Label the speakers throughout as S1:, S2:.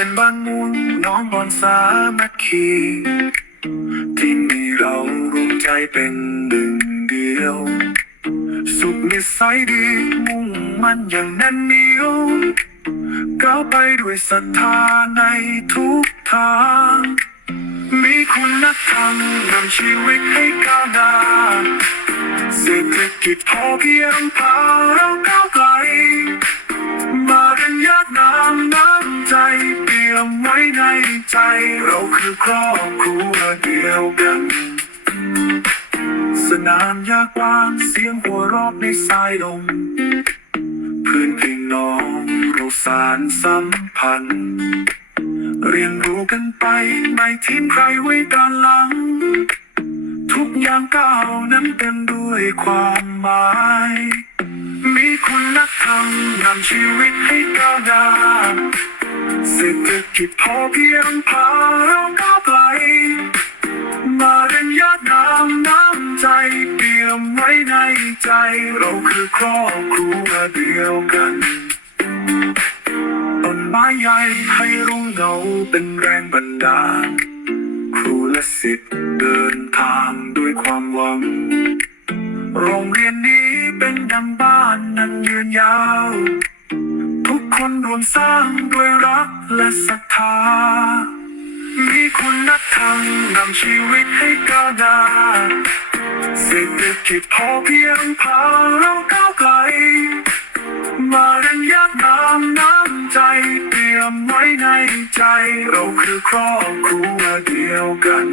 S1: ยนบ้านมุงน้องบอนสามัคีที่มีเรารวมใจเป็นหนึ่งเดียว สุขนิสัยดีมุ่งมันอย่างแน่นเหนียวก้าวไปด้วยศรัทธาในทุกทาง มีคุณธรรมนำชีวิตให้ก้าวหน้าเศรษฐกิจพอเพียงพาเราก้าวไกล มาเรียนยากน้ำน้ำ ในใจเราคือครอบครัวเดียวกัน สนามยากว้างเสียงหัวเรอบในสายลมพื้นพี่น้องเราสารสัมพันธ์ เรียนรู้กันไปไม่ทิ้งใครไว้ด้านหลัง ทุกอย่างก้าวนั้นเต็มด้วยความหมาย มีคุณธรรมนำชีวิตให้ก้าวหน้า เศรษฐกิจพอเพียงพาเราก้าวไกลมาเรียนยากน้ำน้ำใจเปี่ยมไว้ในใจ เราคือครอบครัวเดียวกันต้นไม้ใหญ่ให้รุ่งเงาเป็นแรงบันดาล ครูและศิษย์เดินทางด้วยความหวัง โรงเรียนนี้เป็นดังบ้านนั้นยืนยาว คนรวมสร้างด้วยรักและศรัทธา มีคุณธรรมนำชีวิตให้ก้าวหน้าเศรษฐกิจพอเพียงพาเราก้าวไกล มาเรียนยากน้ำน้ำใจเตรียมไว้ในใจ เราคือครอบครัวเดียวกัน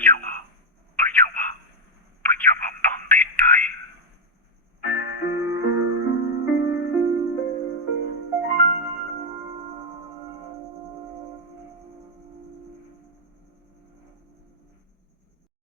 S2: you.